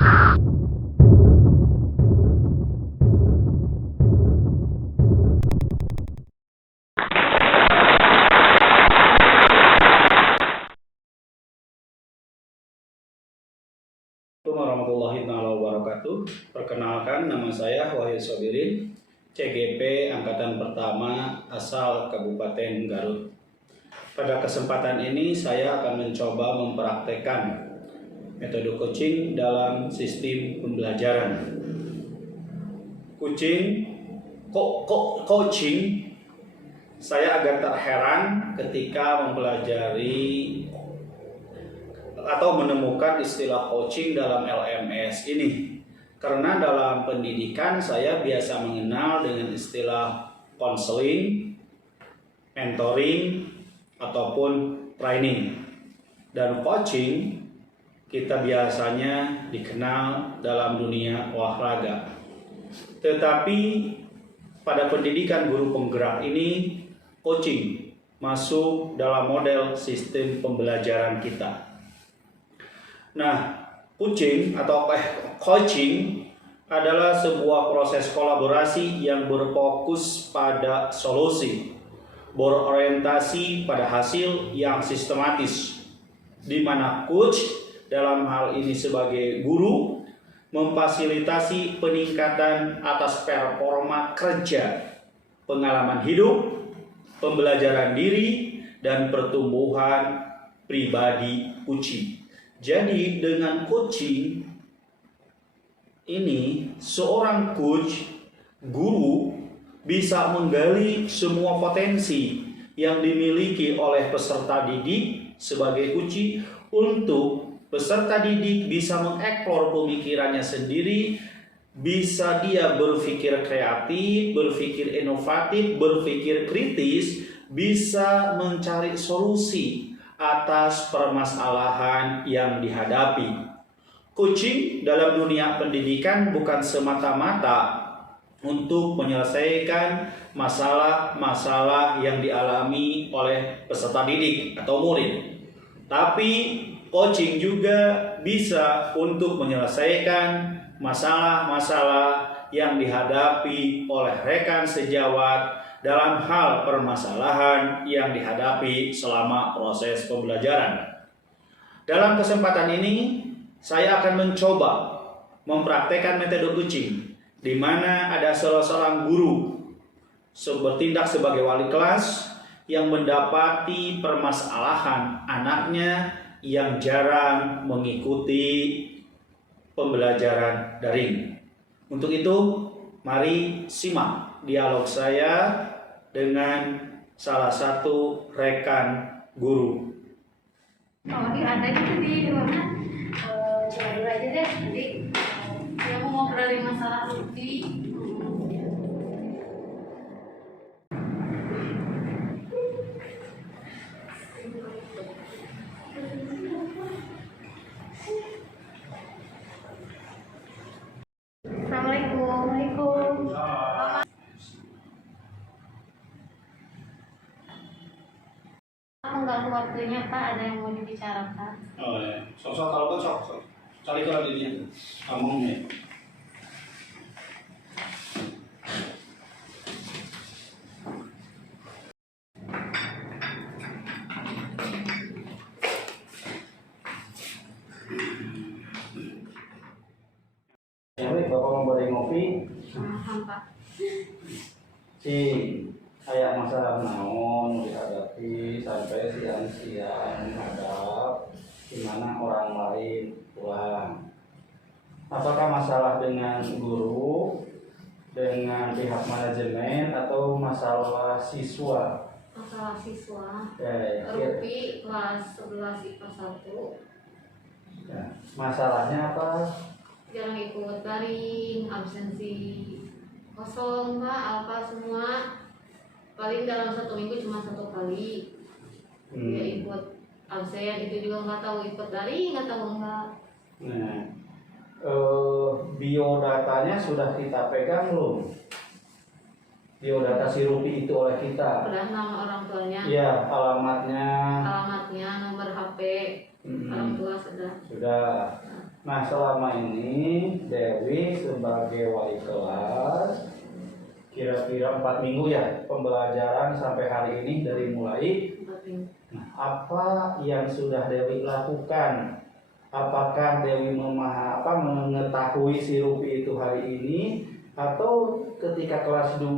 Warahmatullahi wabarakatuh. Perkenalkan, nama saya Wahyu Sobirin, CGP Angkatan Pertama asal Kabupaten Garut. Pada kesempatan ini saya akan mencoba mempraktekkan metode coaching dalam sistem pembelajaran. Coaching, saya agak terheran ketika mempelajari atau menemukan istilah coaching dalam LMS ini, karena dalam pendidikan saya biasa mengenal dengan istilah konseling, mentoring, ataupun training. Dan coaching kita biasanya dikenal dalam dunia olahraga. Tetapi pada pendidikan guru penggerak ini, coaching masuk dalam model sistem pembelajaran kita. Nah, coaching adalah sebuah proses kolaborasi yang berfokus pada solusi, berorientasi pada hasil yang sistematis, di mana coach dalam hal ini sebagai guru memfasilitasi peningkatan atas performa kerja, pengalaman hidup, pembelajaran diri, dan pertumbuhan pribadi uji. Jadi dengan coaching ini, seorang coach, guru, bisa menggali semua potensi yang dimiliki oleh peserta didik sebagai uji untuk peserta didik bisa mengeksplor pemikirannya sendiri, bisa dia berpikir kreatif, berpikir inovatif, berpikir kritis, bisa mencari solusi atas permasalahan yang dihadapi. Coaching dalam dunia pendidikan bukan semata-mata untuk menyelesaikan masalah-masalah yang dialami oleh peserta didik atau murid, tapi coaching juga bisa untuk menyelesaikan masalah-masalah yang dihadapi oleh rekan sejawat dalam hal permasalahan yang dihadapi selama proses pembelajaran. Dalam kesempatan ini, saya akan mencoba mempraktekkan metode coaching, di mana ada seorang guru bertindak sebagai wali kelas yang mendapati permasalahan anaknya yang jarang mengikuti pembelajaran daring. Untuk itu, mari simak dialog saya dengan salah satu rekan guru. Oh, ada gitu di mana? Coba dulu aja deh. Nanti dia mau ngobrolin masalah Rudy. Assalamualaikum. Mengganggu waktunya Pak, ada yang mau dibicarakan. Oh ya, kalau sok. Cari ke dirinya, ngomongnya. Bapak mau beri ngopi? Pak. Kayak masalah naon dihadapi sampai siang-siang hadap gimana orang lain pulang. Apakah masalah dengan guru, dengan pihak manajemen, atau masalah siswa? Masalah siswa. Rupi kelas 11 IPA 1. Ya. Masalahnya apa? Jarang ikut daring, absensi kosong Pak, alfa semua. Paling dalam 1 minggu cuma 1 kali dia ikut absen, itu juga nggak tahu ikut daring, nggak tahu enggak. Nah, biodatanya sudah kita pegang belum? Biodata si Rupi itu oleh kita. Udah, nama orang tuanya. Iya, alamatnya, nomor HP orang tua sudah. Nah, selama ini Dewi sebagai wali kelas kira-kira 4 minggu ya pembelajaran sampai hari ini dari mulai. Nah, apa yang sudah Dewi lakukan? Apakah Dewi mengetahui si Rupi itu hari ini, atau ketika kelas 2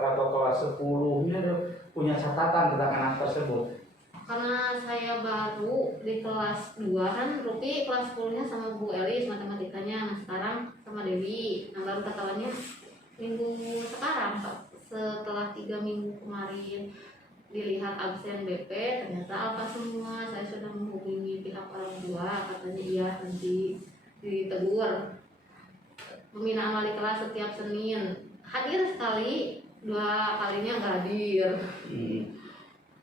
atau kelas 10 ini punya catatan tentang anak tersebut? Karena saya baru di kelas 2 kan, Rupi kelas 10-nya sama Bu Elis matematikanya. Nah sekarang sama Dewi. Nah baru ketahuannya minggu sekarang Pak. Setelah 3 minggu kemarin dilihat absen BP, ternyata alfa semua. Saya sudah menghubungi pihak orang tua, katanya iya nanti ditegur. Pembinaan wali kelas setiap Senin hadir sekali, 2 kalinya nggak hadir.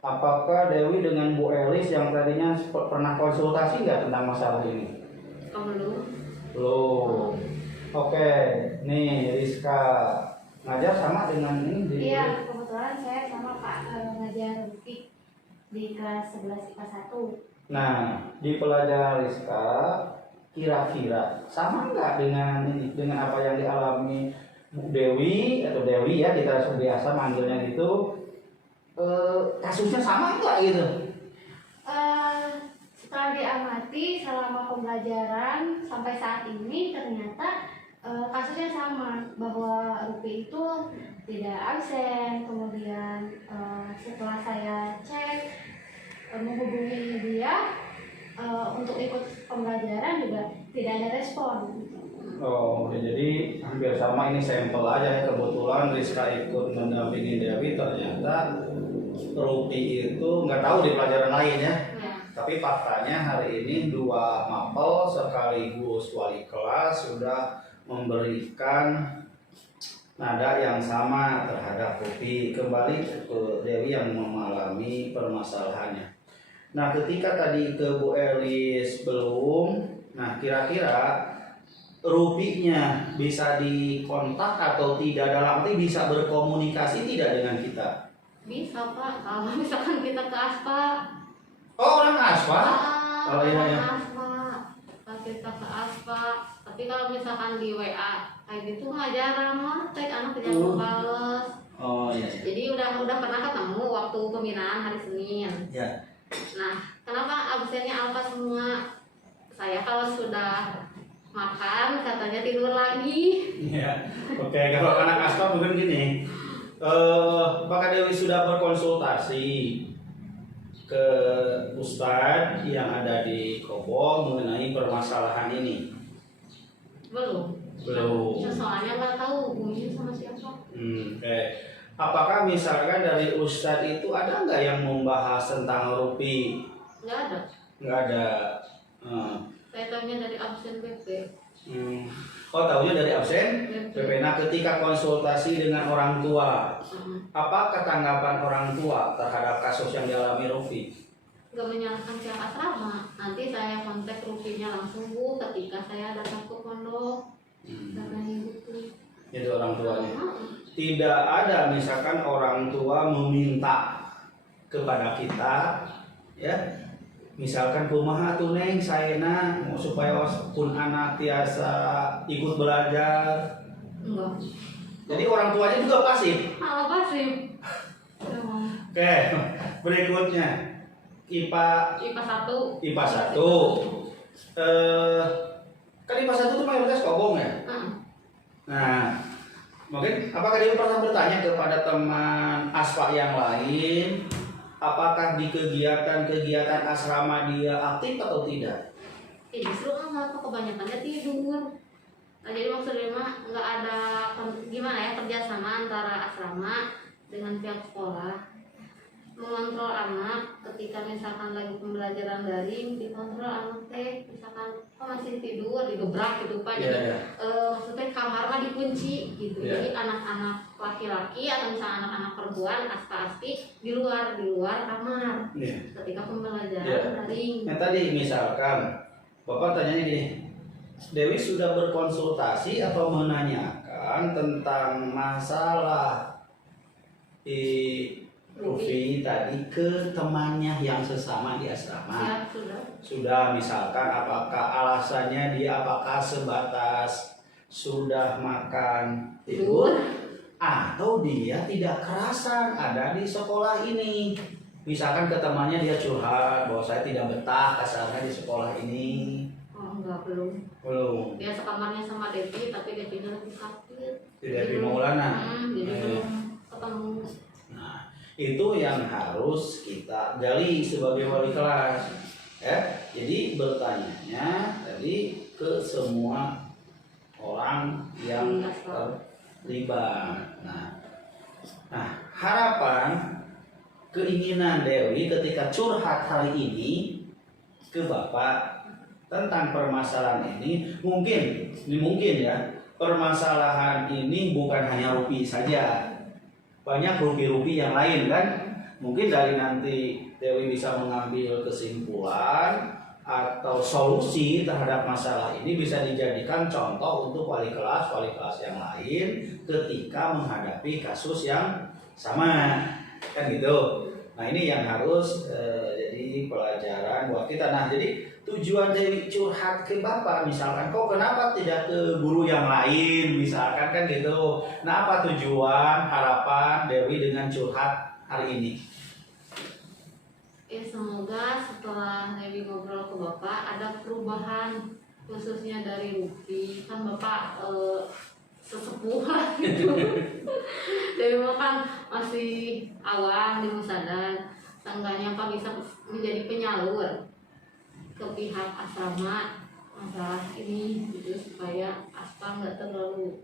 Apakah Dewi dengan Bu Elis yang tadinya pernah konsultasi nggak tentang masalah ini? Oh belum. Belum. Oke, nih Rizka ngajar sama dengan ini di. Iya, kebetulan saya sama Pak ngajar Rupi di kelas 11 IPA 1. Nah, di pelajaran Rizka kira-kira sama nggak dengan ini, dengan apa yang dialami Bu Dewi atau Dewi ya, kita biasa manggilnya gitu. Kasusnya sama nggak gitu? Setelah diamati selama pembelajaran sampai saat ini ternyata kasusnya sama, bahwa Rupi itu tidak absen. Kemudian setelah saya cek menghubungi dia untuk ikut pembelajaran juga tidak ada respon. Oh, jadi hampir sama, ini sampel aja ya. Kebetulan Rizka ikut mendampingi Dewi, ternyata Rupi itu nggak tahu di pelajaran lain ya. Tapi faktanya hari ini 2 mapel sekaligus wali kelas sudah memberikan nada yang sama terhadap Rupi. Kembali ke Dewi yang mengalami permasalahannya. Nah, ketika tadi ke Bu Elis belum, nah kira-kira Rupinya bisa dikontak atau tidak, dalam arti bisa berkomunikasi tidak dengan kita? Bisa Pak, kalau misalkan kita ke Aspa. Oh, orang Aspa? Oh iya ya. Aspa, kalau kita ke Aspa. Tapi kalau misalkan di WA kayak gitu mah jarang ngontek, anak jarang bales. Oh iya. Jadi udah pernah ketemu waktu pembinaan hari Senin. Ya. Nah, kenapa absennya alfa semua? Saya kalau sudah makan katanya tidur lagi. Iya. Oke, kalau anak Aspa mungkin gini. Apakah Dewi sudah berkonsultasi ke Ustadz yang ada di Kopo mengenai permasalahan ini? Belum. Belum. Soalnya nggak tahu hubungannya sama siapa. Oke. Apakah misalkan dari Ustadz itu ada nggak yang membahas tentang Rupi? Nggak ada. Nggak ada. Saya tanya dari absen BP. Oh, tahunya dari absen BP. Nah, ketika konsultasi dengan orang tua, apa ketanggapan orang tua terhadap kasus yang dialami Rupi? Nggak menyalahkan pihak asrama. Nanti saya kontak Rupinya langsung Bu ketika saya datang ke pondok. Katanya gitu. Itu orang tuanya. Tidak ada misalkan orang tua meminta kepada kita, ya, misalkan kumaha tuh Neng saena supaya pun anak tiasa ikut belajar. Enggak. Jadi orang tuanya juga pasif. Apa sih? Oke, berikutnya IPA 1. IPA 1. Kan IPA 1 itu mayoritas kobong ya. Nah, mungkin apakah dia pernah bertanya kepada teman Aspa yang lain, apakah di kegiatan-kegiatan asrama dia aktif atau tidak? Justru enggak, kebanyakannya tidur. Nah, jadi maksudnya mah nggak ada gimana ya kerjasama antara asrama dengan pihak sekolah. Mengontrol anak ketika misalkan lagi pembelajaran daring, dikontrol anak teh misalkan masih tidur digebrak gitu Pak. Jadi maksudnya kamar mah dikunci gitu. Jadi anak-anak laki-laki atau misalnya anak-anak perempuan aspa-aspi di luar kamar ketika pembelajaran daring. Nah, tadi misalkan Bapak tanyanya gini, Dewi sudah berkonsultasi atau menanyakan tentang masalah Rufi tadi ke temannya yang sesama di asrama. Siap, sudah. Sudah, misalkan apakah alasannya dia apakah sebatas sudah makan tidur atau dia tidak kerasan ada di sekolah ini. Misalkan ke temannya dia curhat bahwa saya tidak betah kasarnya di sekolah ini. Oh enggak, belum. Belum. Dia sekamarnya sama Devi, tapi Devinya lagi sakit. Di Devi Maulana. Jadi belum ketemu. Nah, itu yang harus kita gali sebagai wali kelas. Ya, jadi bertanyanya tadi ke semua orang yang terlibat. Nah, harapan keinginan Dewi ketika curhat hari ini ke Bapak tentang permasalahan ini mungkin ya, permasalahan ini bukan hanya Rupi saja, banyak Rupi-Rupi yang lain kan. Mungkin dari nanti Dewi bisa mengambil kesimpulan atau solusi terhadap masalah ini bisa dijadikan contoh untuk wali kelas yang lain ketika menghadapi kasus yang sama, kan gitu. Nah ini yang harus jadi pelajaran buat kita. Nah jadi tujuan Dewi curhat ke Bapak misalkan, kok kenapa tidak ke guru yang lain misalkan, kan gitu. Nah apa tujuan harapan Dewi dengan curhat hari ini? Ya semoga setelah Dewi ngobrol ke Bapak ada perubahan, khususnya dari Rupi. Kan Bapak sesepuh lah gitu. Dewi kan masih awam di Musadan, seenggaknya Pak bisa menjadi penyalur ke pihak asrama masalah ini gitu, supaya Aspa nggak terlalu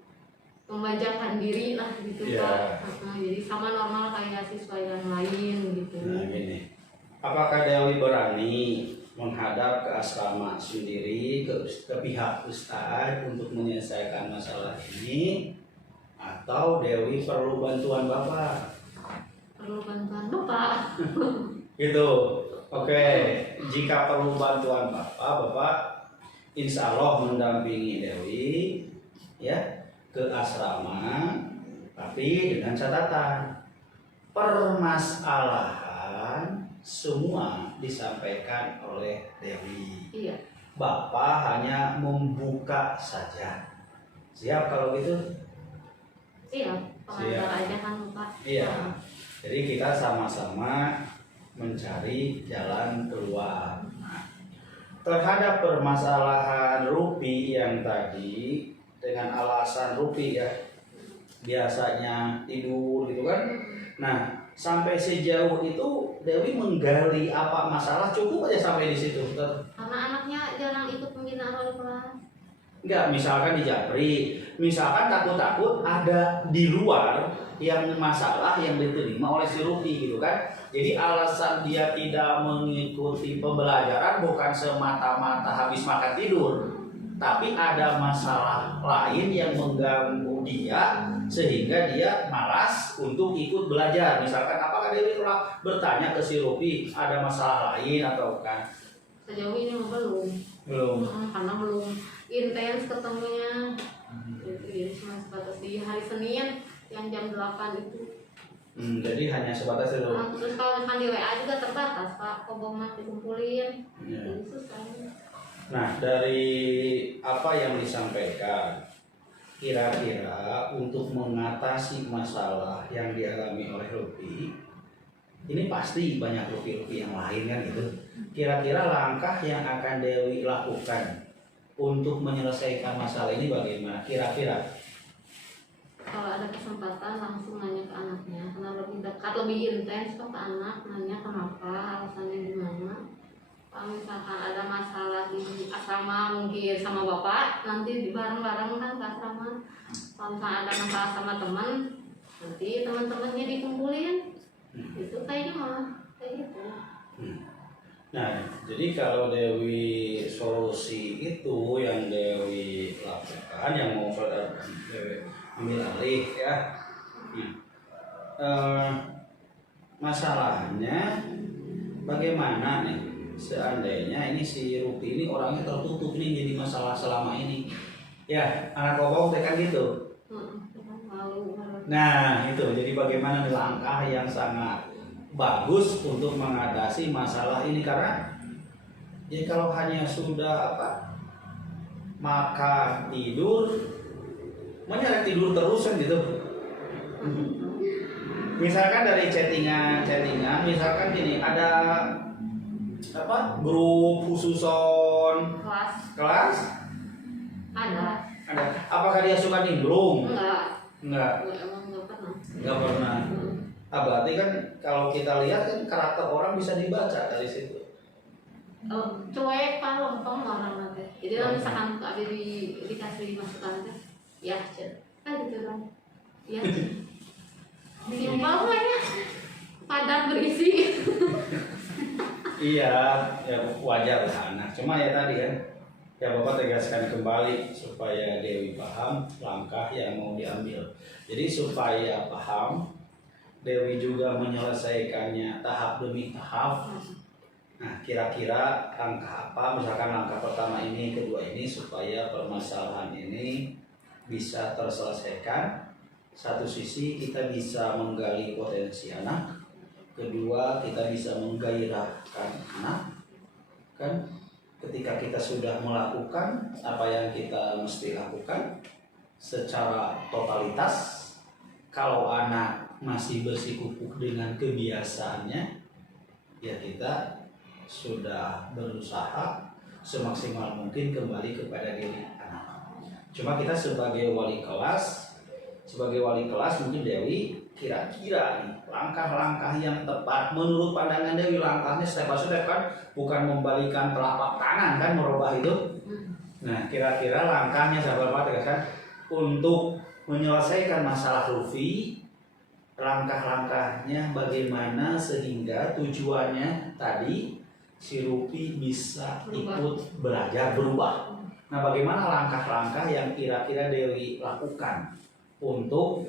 membajakan diri lah gitu Pak. Jadi sama normal kayak siswa yang lain gitu. Nah gini, apakah Dewi berani menghadap ke asrama sendiri, ke pihak Ustadz untuk menyelesaikan masalah ini, atau Dewi perlu bantuan Bapak? Perlu bantuan Bapak. Gitu. Oke, jika perlu bantuan Bapak insya Allah mendampingi Dewi ya ke asrama, tapi dengan catatan permasalahan semua disampaikan oleh Dewi. Iya. Bapak hanya membuka saja. Siap kalau gitu? Siap. Pengantar aja kan Bapak. Iya. Jadi kita sama-sama mencari jalan keluar. Terhadap permasalahan Rupi yang tadi, dengan alasan Rupi ya biasanya tidur gitu kan. Nah, sampai sejauh itu Dewi menggali apa masalah, cukup aja sampai di situ. Karena anaknya jarang ikut pembinaan wali kelas. Enggak, misalkan di Japri, misalkan takut-takut ada di luar yang masalah yang diterima oleh si Rupi gitu kan. Jadi alasan dia tidak mengikuti pembelajaran bukan semata-mata habis makan tidur, tapi ada masalah lain yang mengganggu dia sehingga dia malas untuk ikut belajar. Misalkan apakah Dewi telah bertanya ke si Rupi ada masalah lain atau bukan? Sejauh ini belum. Karena belum intens ketemunya. Jadi cuma sebatas di hari Senin yang jam 8 itu. Jadi hanya sebatas itu. Terus kalau misalkan di WA juga terbatas Pak, kobongnya dikumpulin. Jadi susah. Nah, dari apa yang disampaikan, kira-kira untuk mengatasi masalah yang dialami oleh Rupi, ini pasti banyak Rupi-Rupi yang lain kan gitu. Kira-kira langkah yang akan Dewi lakukan untuk menyelesaikan masalah ini bagaimana? Kira-kira? Kalau ada kesempatan langsung nanya ke anaknya, karena lebih dekat, lebih intens ke anak, nanya kenapa, alasannya gimana. Kalau misalkan ada masalah di asrama mungkin sama bapak, nanti bareng-bareng kan ke asrama. Kalau misalkan ada masalah sama teman, nanti teman-temannya dikumpulin. Itu kayaknya malah kayak gitu. Nah, jadi kalau Dewi solusi itu yang Dewi lakukan, yang mau saudara Dewi ambil alih ya. Masalahnya bagaimana nih seandainya ini si Rupi ini orangnya tertutup nih jadi masalah selama ini. Ya, anak kokong kan gitu. Nah, itu jadi bagaimana nih langkah yang sangat bagus untuk mengatasi masalah ini, karena ya kalau hanya sudah makan tidur, menyeret tidur terus kan gitu. Misalkan dari chattingan, misalkan gini, ada grup khususon kelas, ada. apakah dia suka nimbrung? Enggak Enggak pernah. Berarti kan kalau kita lihat kan karakter orang bisa dibaca dari situ. Cuek kan lontong orang nanti. Jadi kalau misalkan ada dikasih masukan kan, ya kan gitu kan. Ya. Simpel ya. Padat berisi. Iya, ya wajar lah anak. Cuma ya tadi kan, ya Bapak tegaskan kembali supaya Dewi paham langkah yang mau diambil. Jadi supaya paham, Dewi juga menyelesaikannya tahap demi tahap. Nah, kira-kira langkah apa? Misalkan langkah pertama ini, kedua ini, supaya permasalahan ini bisa terselesaikan. Satu sisi kita bisa menggali potensi anak, kedua kita bisa menggairahkan anak. Kan ketika kita sudah melakukan apa yang kita mesti lakukan secara totalitas, kalau anak masih bersikukuh dengan kebiasaannya, ya kita sudah berusaha semaksimal mungkin kembali kepada diri anak. Cuma kita sebagai wali kelas mungkin Dewi kira-kira nih langkah-langkah yang tepat menurut pandangan Dewi, langkahnya step by step kan, bukan membalikan telapak tangan kan merubah itu. Nah, kira-kira langkahnya sahabat Bapak tegaskan untuk menyelesaikan masalah Rufi, langkah-langkahnya bagaimana sehingga tujuannya tadi si Rufi bisa ikut belajar berubah. Nah, bagaimana langkah-langkah yang kira-kira Dewi lakukan untuk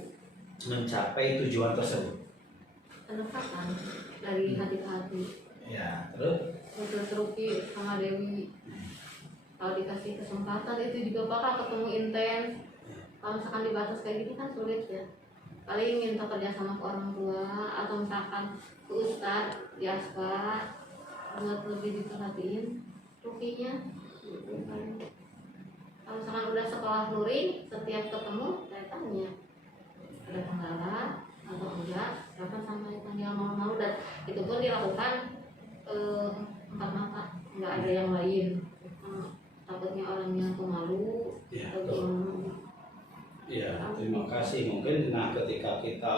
mencapai tujuan tersebut? Pendekatan dari hati ke hati. Ya, terus Ruki sama Dewi, kalau dikasih kesempatan itu juga bakal ketemu intens. Kalau misalkan dibatas kayak gini kan sulit ya. Paling minta kerja sama ke orang tua atau misalkan ke ustadz di aspa buat lebih diperhatiin Rukinya. Kalau misalkan udah sekolah luring, setiap ketemu saya tanya ada kendala atau enggak, silakan sampaikan, jangan malu-malu, dan itu pun dilakukan empat mata, nggak ada yang lain. Takutnya orangnya pemalu ya, atau gimana. Ya, terima kasih. Mungkin ketika kita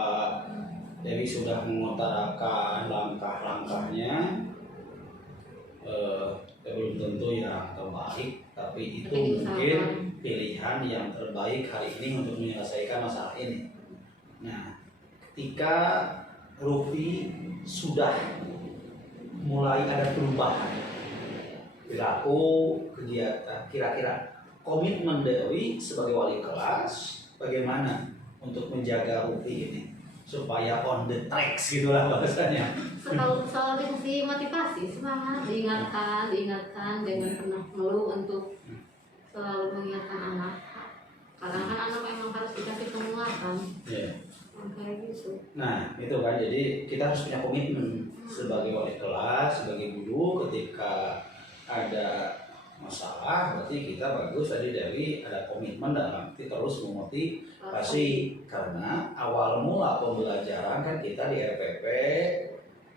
Dewi sudah mengutarakan langkah-langkahnya, belum tentu yang terbaik, tapi itu mungkin pilihan yang terbaik hari ini untuk menyelesaikan masalah ini. Nah, ketika Rufi sudah mulai ada perubahan perilaku, kegiatan, kira-kira komitmen Dewi sebagai wali kelas bagaimana untuk menjaga Rufi ini supaya on the tracks gitulah bahasanya. Selalu dikasih motivasi, semangat, diingatkan, jangan pernah ngeluh, untuk selalu mengingatkan anak. Karena kan anak memang harus dikasih penguatan. Yeah. Kayak gitu. Nah, itu kan, jadi kita harus punya komitmen sebagai wali kelas, sebagai guru. Ketika ada masalah, berarti kita bagus tadi Dewi ada komitmen dalam arti terus memotivasi. Karena awal mula pembelajaran kan kita di RPP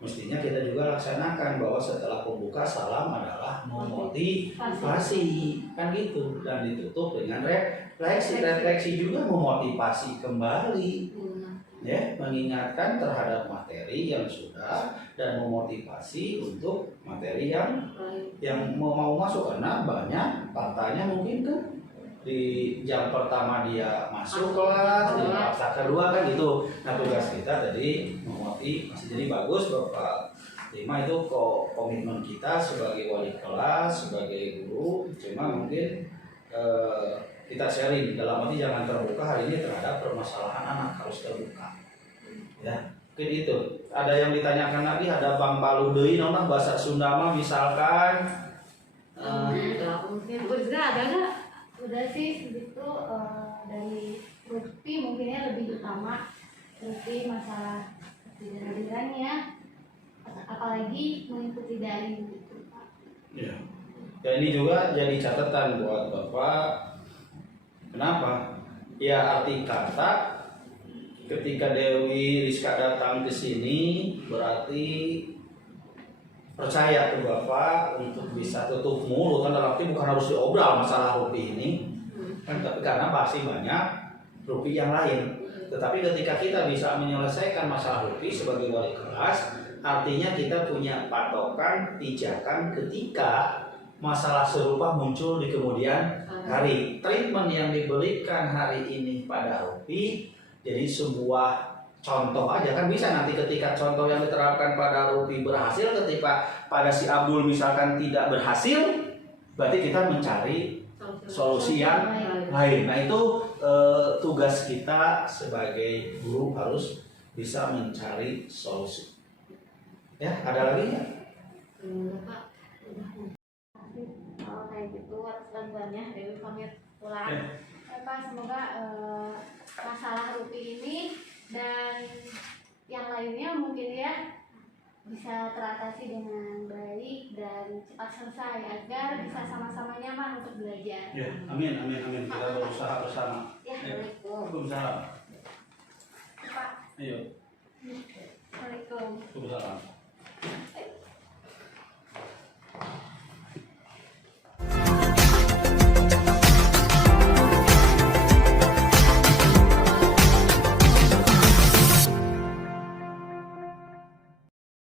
mestinya kita juga laksanakan bahwa setelah pembuka salam adalah memotivasi kan gitu, dan ditutup dengan refleksi juga memotivasi kembali, ya, mengingatkan terhadap materi yang sudah dan memotivasi untuk materi yang mau masuk, karena banyak partanya mungkin kan di jam pertama dia masuk kelas, di paksa kedua kan gitu. Nah, tugas kita tadi memotivasi. Jadi bagus Bapak Lima itu komitmen kita sebagai wali kelas, sebagai guru. Cuma mungkin kita sharing dalam arti jangan terbuka hari ini terhadap permasalahan anak, harus terbuka. Ya, mungkin itu. Ada yang ditanyakan lagi, ada Bang Palu Deui nona bahasa Sunda mah misalkan Mungkin ada nggak? Udah sih segitu dari Rufi mungkinnya lebih utama Rufi masalah ketidakhadirannya, apalagi mengikuti daring gitu Pak. Ya. Dan ini juga jadi catatan buat Bapak. Kenapa? Ya arti kata ketika Dewi Rizka datang ke sini berarti percaya ke Bapak untuk bisa tutup mulut, kan dalam arti bukan harus diobral masalah rupiah ini kan, tapi karena pasti banyak rupiah yang lain. Tetapi ketika kita bisa menyelesaikan masalah rupiah sebagai wali kelas, artinya kita punya patokan pijakan ketika masalah serupa muncul di kemudian hari. Treatment yang diberikan hari ini pada rupiah jadi sebuah contoh aja, kan bisa nanti ketika contoh yang diterapkan pada rupiah berhasil, ketika pada si Abdul misalkan tidak berhasil, berarti kita mencari solusi yang lain. Nah itu tugas kita sebagai guru harus bisa mencari solusi. Ya, ada lagi nggak? Pak. Kalau kayak gitu atas bantuannya Dewi pamit pulang. Pak, semoga masalah rupiah ini dan yang lainnya mungkin ya bisa teratasi dengan baik dan cepat selesai agar bisa sama-sama nyaman untuk belajar. Ya, amin, amin, amin. Kita berusaha bersama. Ya, Assalamualaikum. Waalaikumsalam. Pak. Ayo, Assalamualaikum. waalaikumsalam.